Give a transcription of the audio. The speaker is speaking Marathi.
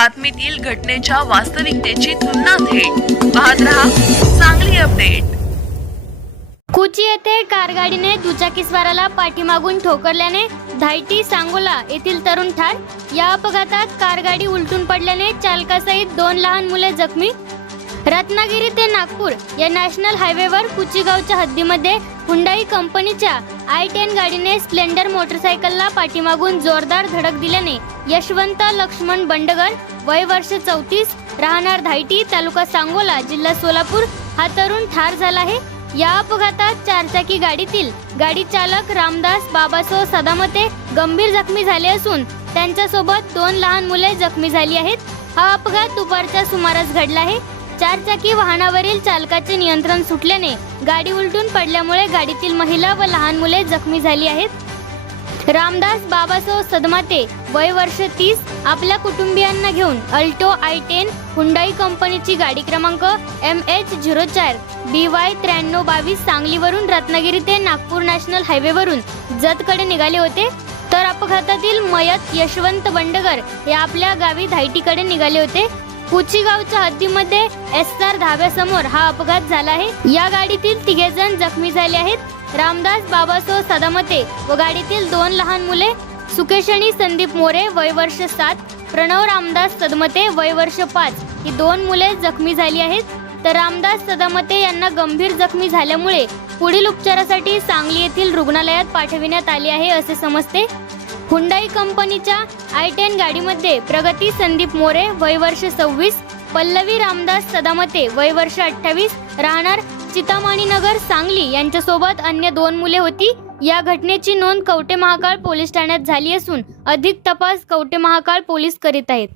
बातमीतील घटनेच्या वास्तविकतेची तुलना थेट पाहत रहा चांगली अपडेट. कुची येथे कारगाडीने दुचाकीस्वाराला पाठीमागून ठोकरल्याने धायटी सांगोला येथील तरुण ठार. या अपघातात कारगाडी उलटून पडल्याने चालकासहित दोन लहान मुले जखमी. रत्नागिरी ते नागपूर या नॅशनल हायवेवर कुचीगावच्या हद्दीमध्ये हुंडाई कंपनीच्या आय टेन गाडीने स्प्लेंडर मोटरसायकलला पाठीमागून जोरदार धडक दिल्याने यशवंत लक्ष्मण बंडगर वय वर्ष चौतीस राहणार धायटी तालुका सांगोला जिल्हा सोलापूर हा तरुण ठार झाला आहे. या अपघातात चारचाकी गाडीतील गाडी चालक रामदास बाबासो सदामते गंभीर जखमी झाले असून त्यांच्यासोबत दोन लहान मुले जखमी झाली आहेत. हा अपघात दुपारच्या सुमारास घडला आहे. चारचाकी वाहनावरील चालकाचे नियंत्रण सुटल्याने गाडी उलटून पडल्यामुळे गाडीतील महिला व लहान मुले जखमी झाली आहेत. रामदास बाबासो सदमाते वय वर्ष तीस आपल्या कुटुंबियांना घेऊन अल्टो आय टेन हुंडाई कंपनीची गाडी क्रमांक एम एच झिरो चार बी वाय त्र्याण्णव बावीस सांगलीवरून रत्नागिरी ते नागपूर नॅशनल हायवेवरून जतकडे निघाले होते. तर अपघातातील मयत यशवंत बंडगर हे आपल्या गावी धायटीकडे निघाले होते. कुचीगावच्या हद्दीमध्ये एस आर धाब्यासमोर हा अपघात झाला आहे. या गाडीतील तिघे जण जखमी झाले आहेत. रामदास बाबासो सदामते व गाडीतील दोन लहान मुले सुकेशणी संदीप मोरे वय वर्ष सात. प्रणव रामदास सदमते वय वर्ष पाच. ही दोन मुले जखमी झाली आहेत. तर रामदास सदामते यांना गंभीर जखमी झाल्यामुळे पुढील उपचारासाठी सांगली येथील रुग्णालयात पाठविण्यात आले आहे असे समजते. हुंडाई कंपनीच्या आय टेन गाडीमध्ये प्रगती संदीप मोरे वय वर्ष सव्वीस पल्लवी रामदास सदामते वय वर्ष अठ्ठावीस राहणार चितामणी नगर सांगली. यांच्यासोबत अन्य दोन मुले होती. या घटनेची नोंद कवटे महाकाळ पोलीस ठाण्यात झाली असून अधिक तपास कवटे महाकाळ पोलीस करीत आहेत.